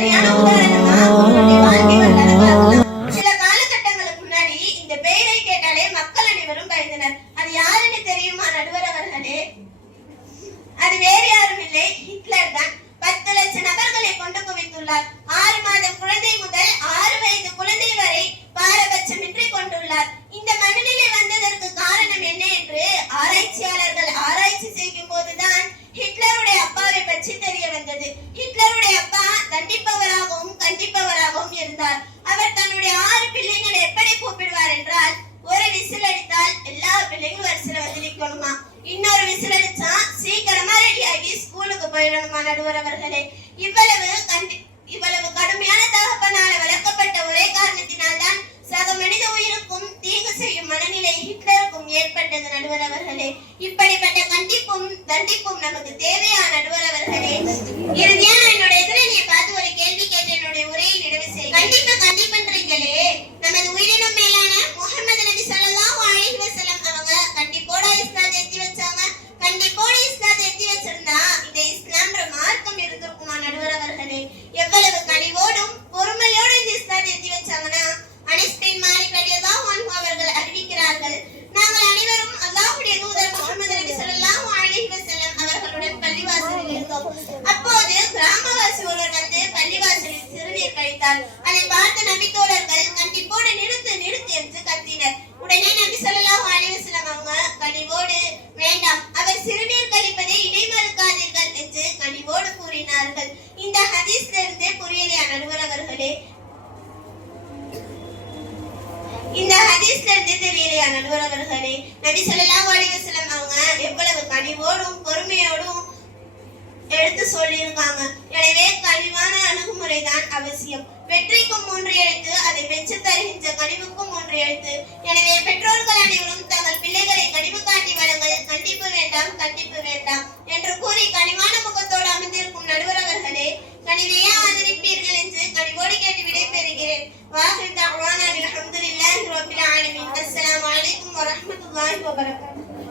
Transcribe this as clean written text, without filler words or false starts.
சரியான உதாரணமா அவங்களுடைய வாழ்க்கை வரலாறு பார்க்கலாம். சில காலகட்டங்களுக்கு முன்னாடி இந்த பெயரை கேட்டாலே மக்கள் அனைவரும் பயந்தனர். அது யாருன்னு தெரியுமா நடுவர் அவர்களே? அது வேறு யாரும் இல்லை, ஹிட்லர் தான். 10 லட்சம் நபர்களை கொண்டு குவித்துள்ளார். 6 மாதம் குழந்தை முதல் 6 வயது குழந்தை வரை பாரபட்சமின்றி கொண்டுள்ளார். இந்த மனநிலை வந்ததற்கு காரணம் என்ன என்று ஆராய்ச்சியாளர்கள் ஆராய்ச்சி செய்யும் போதுதான் ஹிட்லருடைய அப்பாவை பற்றி தெரிய வந்தது. ஹிட்லருடைய அப்பா தண்டிப்பவராகவும் கண்டிப்பவராகவும் இருந்தார். அவர் தன்னுடைய 6 பிள்ளைகளை எப்படி கூப்பிடுவார் என்றால், ஒரு விசில் அடித்தால் எல்லா பிள்ளைங்களும் வரிசையில வந்து நிக்கணுமா, இன்னொரு விசில் அடிச்சா சீக்கிரமா ரெடியாகி ஸ்கூலுக்கு போயிடணுமா நடுவர் அவர்களே. இவ்வளவு கடுமையான தகப்பனால வளர்க்கப்பட்ட ஒரே காரணத்தினால் தான் சக மனித உயிருக்கும் தீங்கு செய்யும் மனநிலை ஹிட்லருக்கும் ஏற்பட்டது நடுவர் அவர்களே. இப்படிப்பட்ட கண்டிப்பும் தண்டிப்பும் நமக்கு தேவையா நடுவர் அவர்களே? இறுதியா என்னோட எதிரணியை பார்த்து ஒரு கேள்வி கேட்டு என்னுடைய உரையை நிறைவு செய்ய. கண்டிப்புன்றீங்களே, நமது உயிரினும் மேலான முஹம்மது நபி ஸல்லல்லாஹு அலைஹி வஸல்லம் அவங்க கண்டிப்போட இஸ்லாம் ஏத்தி வச்சாங்க. கண்டிப்போட இஸ்லாம் ஏத்தி வச்சிருந்தா இந்த இஸ்லாம்ன்ற மார்க்கம் இருந்திருக்குமா நடுவர் அவர்களே? எவ்வளவு கனிவோடும் பொறுமையோடு இந்த இஸ்லாம் ஏத்தி வச்சாங்கன்னா, அனஸ் பின் மாலிக் ரலியல்லாஹு அன்ஹு அவர்கள் அறிவிக்கிறார்கள், நாங்கள் அனைவரும் அல்லாஹ்வுடைய தூதர் முஹம்மது நபி ஸல்லல்லாஹு அலைஹி வஸல்லம் அவர்களுடன் பள்ளிவாசலில் இருந்தோம். அப்போது கிராமவாசி ஒருவர் வந்து பள்ளிவாசலில் சிறுநீர் கழித்தார். அதை பார்த்த நபி தோழர்கள் கண்டிப்போடு நிறுத்து நிறுத்து என்று கத்தினர். உடனே நபி ஸல்லல்லாஹு அலைஹி வஸல்லம் அவங்க கனிவோடு, வேண்டாம், அவர் சிறுநீர் கழிப்பதை இடைமறுக்காதீர்கள் என்று கனிவோடு கூறினார்கள். இந்த ஹதீஸ்ல இருந்து புரியலையா நடுவர் அவர்களே? இந்த ஹதீஸ்ல இருந்து தெரியலையா நடுவர் அவர்களே? நபி ஸல்லல்லாஹு அலைஹி வஸல்லம் அவங்க எவ்வளவு கனிவோடும் பொறுமையோடும் எடுத்து சொல்லியிருக்காங்க. எனவே கனிவான அணுகுமுறை தான் அவசியம். வெற்றிக்கும் 3 எழுத்து, அதை பெற்று தருகின்ற கனிவுக்கும் 3 எழுத்து. எனவே பெற்றோர்கள் அனைவரும் தங்கள் பிள்ளைகளை கனிவு காட்டி வளங்கள், கண்டிப்பு வேண்டாம் கண்டிப்பு வேண்டாம் என்று கூறி கனிவான முகத்தோடு அமர்ந்திருக்கும் நடுவர் அவர்களே, கனிவையே ஆதரிப்பீர்கள் என்று கனிவோடு கேட்டு விடைபெறுகிறேன். வாஹிர் தஅவானா அல்ஹம்துலில்லாஹி ரப்பில் ஆலமீன். அஸ்ஸலாமு அலைக்கும் வரஹ்மத்துல்லாஹி வபரகாத்துஹு.